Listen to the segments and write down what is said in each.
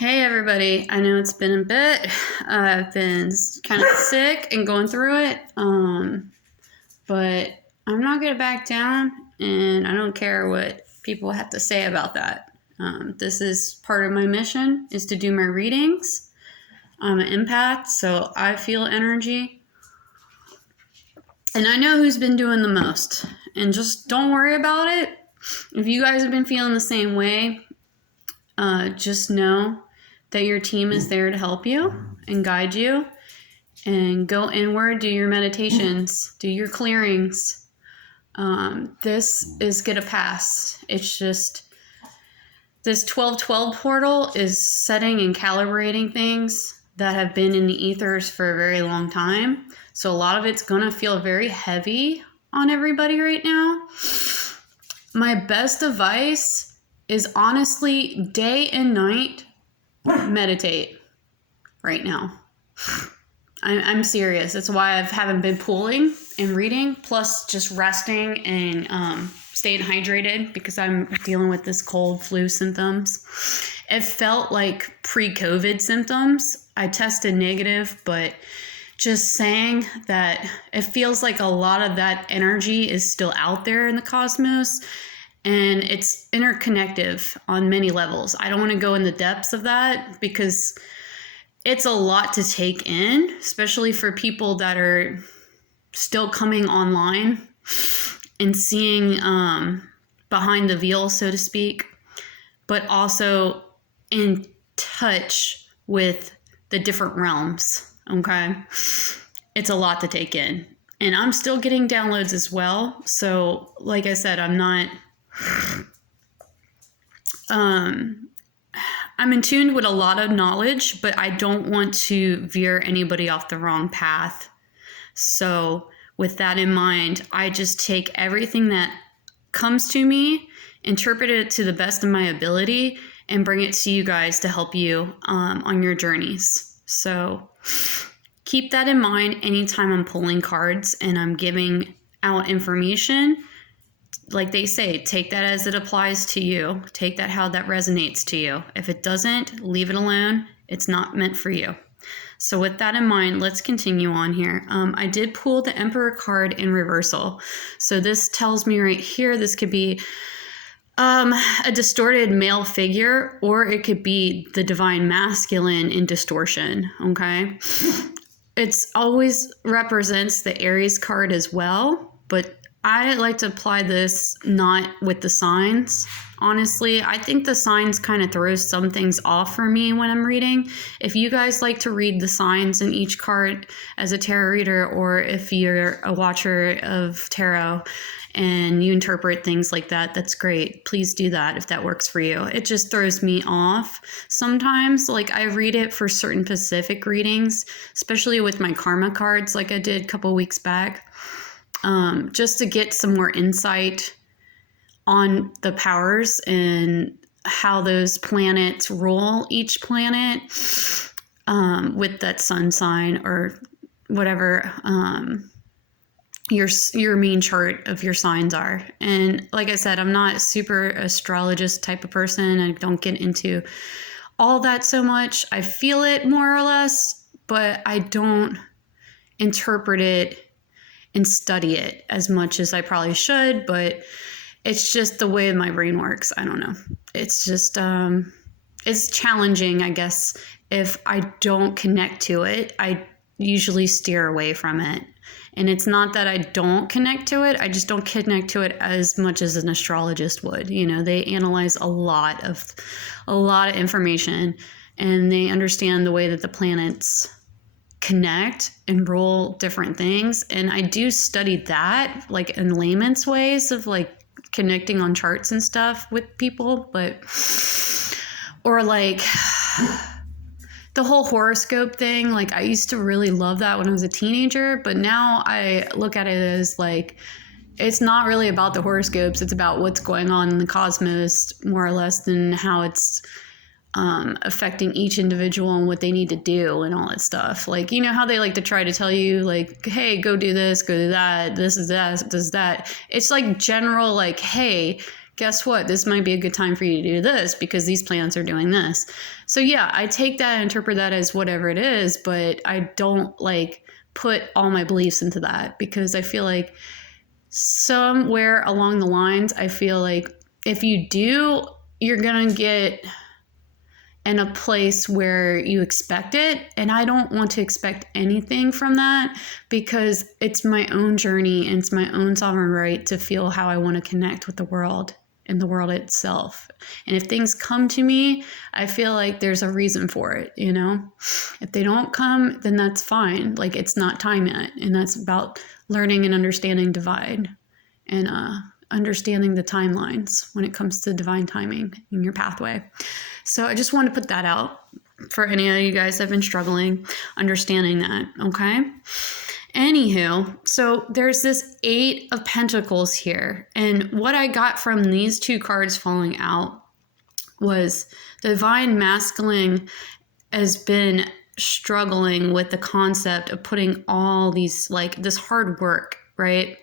Hey everybody, I know it's been a bit. I've been kind of sick and going through it, but I'm not going to back down, and I don't care what people have to say about that. This is part of my mission, is to do my readings. I'm an empath, so I feel energy, and I know who's been doing the most, and just don't worry about it. If you guys have been feeling the same way, just know that your team is there to help you and guide you, and go inward, do your meditations, do your clearings. This is going to pass. It's just this 12-12 portal is setting and calibrating things that have been in the ethers for a very long time. So a lot of it's going to feel very heavy on everybody right now. My best advice is honestly day and night meditate right now. I'm serious. That's why I haven't been pulling and reading, plus just resting and staying hydrated because I'm dealing with this cold flu symptoms. It felt like pre-COVID symptoms. I tested negative, but just saying that it feels like a lot of that energy is still out there in the cosmos. And it's interconnective on many levels. I don't want to go in the depths of that because it's a lot to take in, especially for people that are still coming online and seeing behind the veil, so to speak, but also in touch with the different realms, okay? It's a lot to take in. And I'm still getting downloads as well. So like I said, I'm in tune with a lot of knowledge, but I don't want to veer anybody off the wrong path. So with that in mind, I just take everything that comes to me, interpret it to the best of my ability, and bring it to you guys to help you on your journeys. So keep that in mind anytime I'm pulling cards and I'm giving out information. Like they say, take that as it applies to you. Take that how that resonates to you. If it doesn't, leave it alone. It's not meant for you. So with that in mind, let's continue on here. I did pull the Emperor card in reversal. So this tells me right here, this could be a distorted male figure, or it could be the divine masculine in distortion, okay? It's always represents the Aries card as well, but I like to apply this not with the signs. Honestly, I think the signs kind of throws some things off for me when I'm reading. If you guys like to read the signs in each card as a tarot reader, or if you're a watcher of tarot and you interpret things like that, that's great. Please do that if that works for you. It just throws me off sometimes. Like I read it for certain specific readings, especially with my karma cards like I did a couple weeks back. Just to get some more insight on the powers and how those planets rule each planet with that sun sign or whatever your main chart of your signs are. And like I said, I'm not a super astrologist type of person. I don't get into all that so much. I feel it more or less, but I don't interpret it and study it as much as I probably should, but it's just the way my brain works. I don't know. It's just, it's challenging, I guess. If I don't connect to it, I usually steer away from it. And it's not that I don't connect to it. I just don't connect to it as much as an astrologist would. You know, they analyze a lot of information, and they understand the way that the planets connect and rule different things. And I do study that like in layman's ways of like connecting on charts and stuff with people, but or like the whole horoscope thing. Like I used to really love that when I was a teenager, but now I look at it as like it's not really about the horoscopes. It's about what's going on in the cosmos more or less than how it's affecting each individual and what they need to do and all that stuff. Like, you know how they like to try to tell you like, hey, go do this, go do that, this is that, this is that. It's like general like, hey, guess what? This might be a good time for you to do this because these planets are doing this. So yeah, I take that and interpret that as whatever it is, but I don't like put all my beliefs into that, because I feel like somewhere along the lines, I feel like if you do, you're going to get in a place where you expect it. And I don't want to expect anything from that, because it's my own journey and it's my own sovereign right to feel how I want to connect with the world and the world itself. And if things come to me, I feel like there's a reason for it, you know? If they don't come, then that's fine. Like, it's not time yet. And that's about learning and understanding divine and understanding the timelines when it comes to divine timing in your pathway. So I just want to put that out for any of you guys that have been struggling understanding that, okay? Anywho, so there's this 8 of Pentacles here. And what I got from these 2 cards falling out was the divine masculine has been struggling with the concept of putting all these, like, this hard work, right?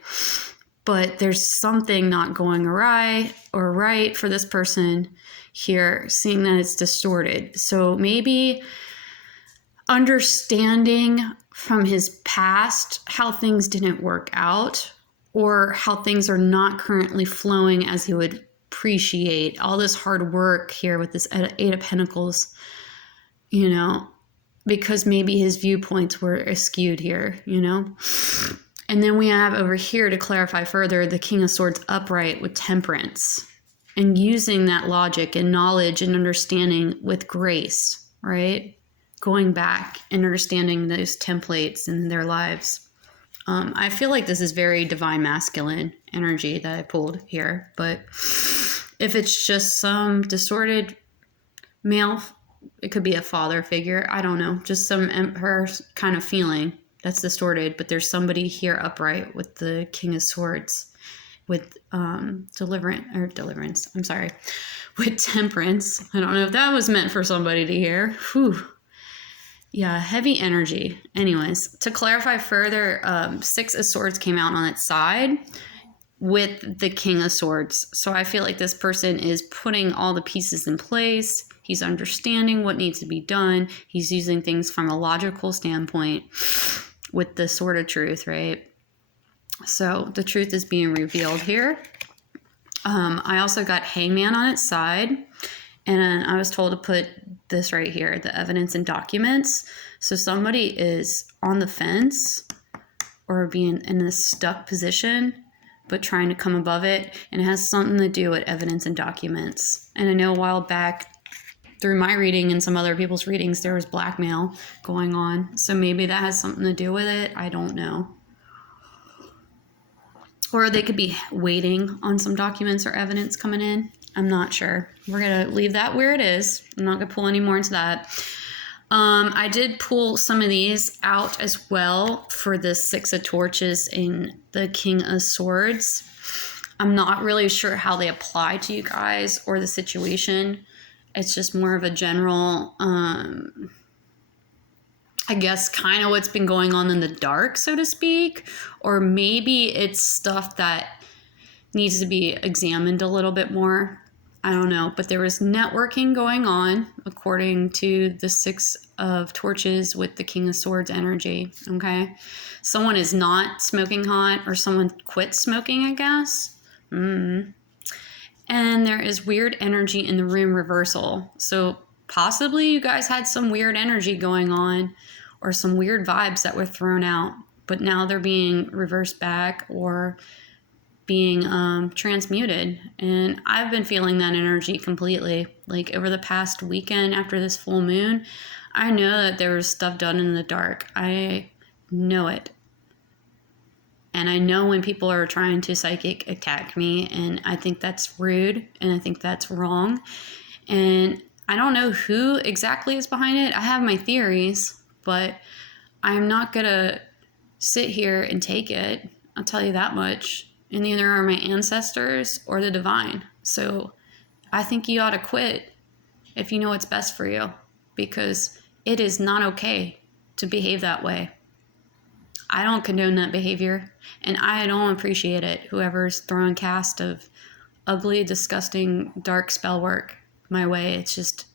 But there's something not going awry or right for this person here, seeing that it's distorted. So maybe understanding from his past how things didn't work out, or how things are not currently flowing as he would appreciate. All this hard work here with this 8 of Pentacles, you know, because maybe his viewpoints were skewed here, you know. And then we have over here, to clarify further, the King of Swords upright with Temperance, and using that logic and knowledge and understanding with grace, right? Going back and understanding those templates in their lives. I feel like this is very divine masculine energy that I pulled here, but if it's just some distorted male, it could be a father figure, I don't know, just some emperor kind of feeling that's distorted, but there's somebody here upright with the King of Swords with deliverance, I'm sorry, with Temperance. I don't know if that was meant for somebody to hear. Whew. Yeah, heavy energy. Anyways, to clarify further, 6 of Swords came out on its side with the King of Swords. So I feel like this person is putting all the pieces in place. He's understanding what needs to be done. He's using things from a logical standpoint with the Sword of Truth, right? So the truth is being revealed here. I also got Hangman on its side, and I was told to put this right here, the evidence and documents. So somebody is on the fence or being in a stuck position, but trying to come above it, and it has something to do with evidence and documents. And I know a while back, through my reading and some other people's readings, there was blackmail going on. So maybe that has something to do with it. I don't know. Or they could be waiting on some documents or evidence coming in. I'm not sure. We're going to leave that where it is. I'm not going to pull any more into that. I did pull some of these out as well for the 6 of Torches and the King of Swords. I'm not really sure how they apply to you guys or the situation. It's just more of a general, I guess, kind of what's been going on in the dark, so to speak. Or maybe it's stuff that needs to be examined a little bit more. I don't know. But there was networking going on, according to the 6 of Torches with the King of Swords energy. Okay. Someone is not smoking hot, or someone quit smoking, I guess. And there is weird energy in the room reversal. So possibly you guys had some weird energy going on, or some weird vibes that were thrown out, but now they're being reversed back or being transmuted. And I've been feeling that energy completely. Like over the past weekend after this full moon, I know that there was stuff done in the dark. I know it. And I know when people are trying to psychic attack me, and I think that's rude, and I think that's wrong. And I don't know who exactly is behind it. I have my theories, but I'm not going to sit here and take it. I'll tell you that much. And neither are my ancestors or the divine. So I think you ought to quit if you know what's best for you, because it is not okay to behave that way. I don't condone that behavior, and I don't appreciate it. Whoever's throwing cast of ugly, disgusting, dark spell work my way.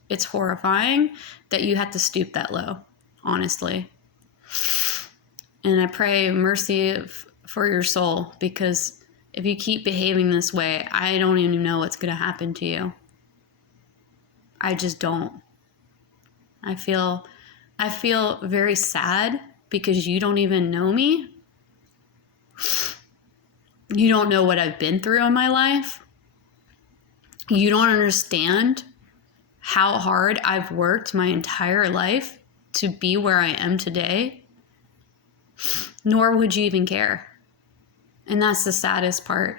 It's horrifying that you have to stoop that low, honestly. And I pray mercy for your soul, because if you keep behaving this way, I don't even know what's going to happen to you. I just don't. I feel very sad because you don't even know me. You don't know what I've been through in my life. You don't understand how hard I've worked my entire life to be where I am today. Nor would you even care. And that's the saddest part.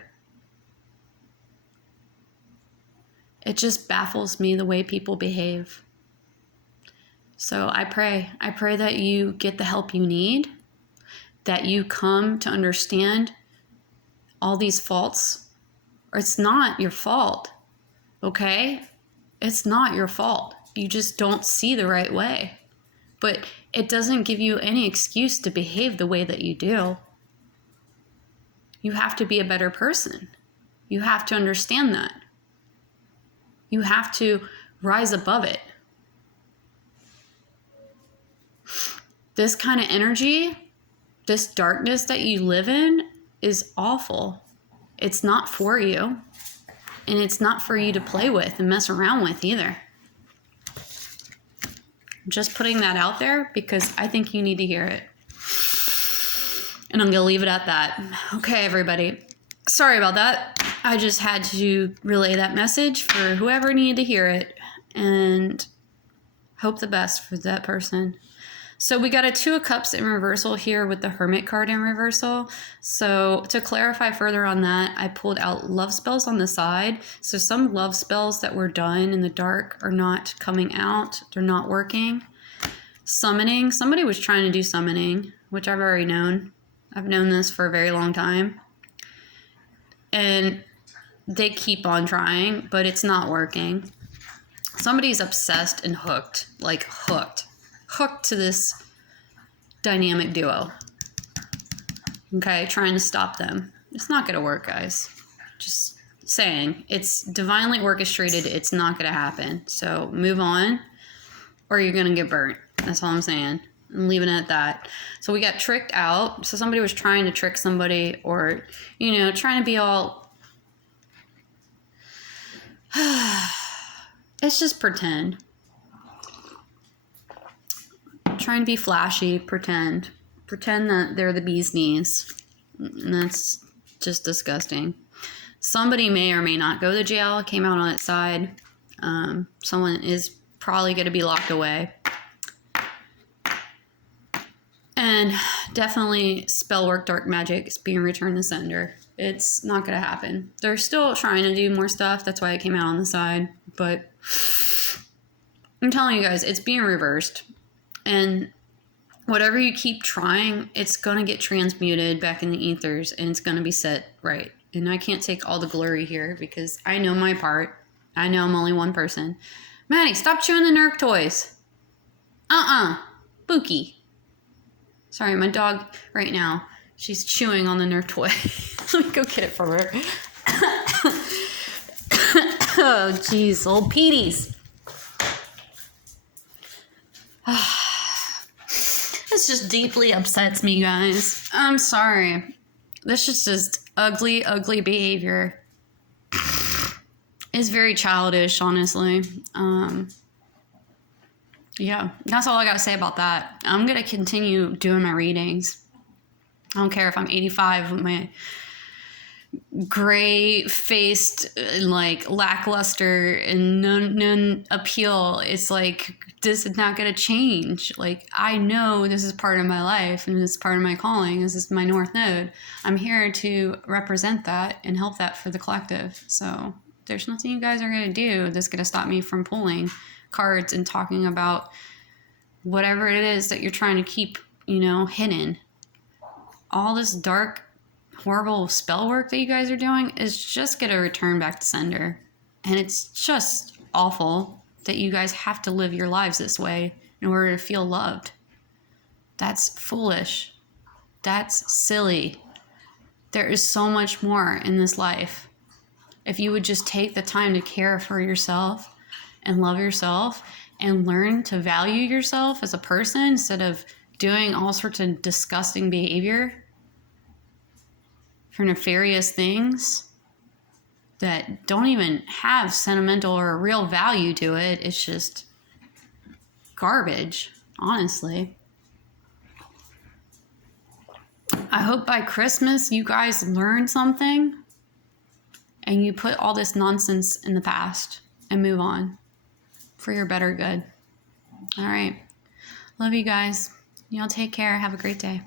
It just baffles me the way people behave. So I pray that you get the help you need, that you come to understand all these faults. It's not your fault, okay? It's not your fault. You just don't see the right way. But it doesn't give you any excuse to behave the way that you do. You have to be a better person. You have to understand that. You have to rise above it. This kind of energy, this darkness that you live in is awful. It's not for you. And it's not for you to play with and mess around with either. I'm just putting that out there because I think you need to hear it. And I'm going to leave it at that. Okay, everybody. Sorry about that. I just had to relay that message for whoever needed to hear it. And hope the best for that person. So we got a Two of Cups in reversal here with the Hermit card in reversal. So to clarify further on that, I pulled out love spells on the side. So some love spells that were done in the dark are not coming out. They're not working. Summoning. Somebody was trying to do summoning, which I've already known. I've known this for a very long time. And they keep on trying, but it's not working. Somebody's obsessed and hooked, like hooked to this dynamic duo. Okay, trying to stop them. It's not going to work, guys. Just saying. It's divinely orchestrated. It's not going to happen. So move on or you're going to get burnt. That's all I'm saying. I'm leaving it at that. So we got tricked out. So somebody was trying to trick somebody or, trying to be all... It's just pretend. Trying to be flashy, pretend that they're the bee's knees. And that's just disgusting. Somebody may or may not go to jail. Came out on its side. Someone is probably going to be locked away. And definitely spellwork, dark magic is being returned to sender. It's not going to happen. They're still trying to do more stuff. That's why it came out on the side. But I'm telling you guys, it's being reversed. And whatever you keep trying, it's going to get transmuted back in the ethers and it's going to be set right. And I can't take all the glory here because I know my part. I know I'm only one person. Maddie, stop chewing the Nerf toys. Bookie. Sorry, my dog right now, she's chewing on the Nerf toy. Let me go get it from her. Oh, jeez, old Petey's. This just deeply upsets me, guys. I'm sorry. This is just ugly, ugly behavior. It's very childish, honestly. Yeah, that's all I got to say about that. I'm going to continue doing my readings. I don't care if I'm 85 with my gray-faced, like, lackluster and none appeal. It's like, this is not going to change. Like, I know this is part of my life and this is part of my calling. This is my North Node. I'm here to represent that and help that for the collective. So there's nothing you guys are going to do that's going to stop me from pulling cards and talking about whatever it is that you're trying to keep, hidden. All this dark, horrible spell work that you guys are doing is just going to return back to sender. And it's just awful that you guys have to live your lives this way in order to feel loved. That's foolish. That's silly. There is so much more in this life. if you would just take the time to care for yourself and love yourself and learn to value yourself as a person instead of doing all sorts of disgusting behavior for nefarious things that don't even have sentimental or real value to it. It's just garbage, honestly. I hope by Christmas you guys learn something and you put all this nonsense in the past and move on for your better good. All right. Love you guys. Y'all take care. Have a great day.